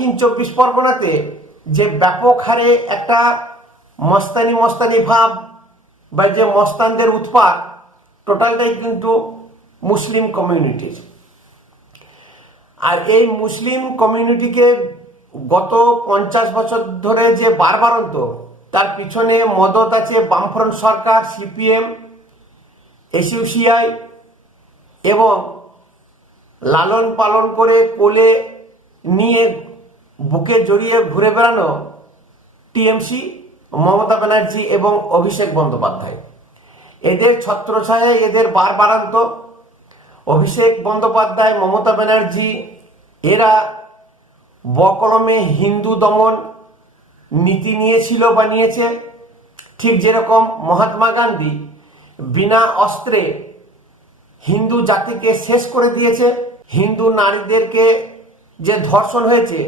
দক্ষিণ 24 পরগনাতে যে ব্যাপক হারে একটা মস্তানি ভাব বা যে মস্তানদের উৎপাত, টোটালটাই কিন্তু মুসলিম কমিউনিটির। আর এই মুসলিম কমিউনিটিকে গত 50 বছর ধরে যে বারবারন্ত, তার পিছনে মদত আছে বামফ্রন্ট সরকার, সিপিএম, এসইউসিআই এবং লালন পালন করে কোলে নিয়ে বুকে জড়িয়ে ঘুরে বেড়ানো টিএমসি, মমতা ব্যানার্জি এবং অভিষেক বন্দ্যোপাধ্যায়। এদের ছত্রছায়ায় এদের বারবারান্ত অভিষেক বন্দ্যোপাধ্যায়, মমতা ব্যানার্জি এরা বকলমে হিন্দু দমন নীতি নিয়েছিল বা নিয়েছে। ঠিক যেরকম মহাত্মা গান্ধী বিনা অস্ত্রে হিন্দু জাতিকে শেষ করে দিয়েছে, হিন্দু নারীদেরকে যে ধর্ষণ হয়েছে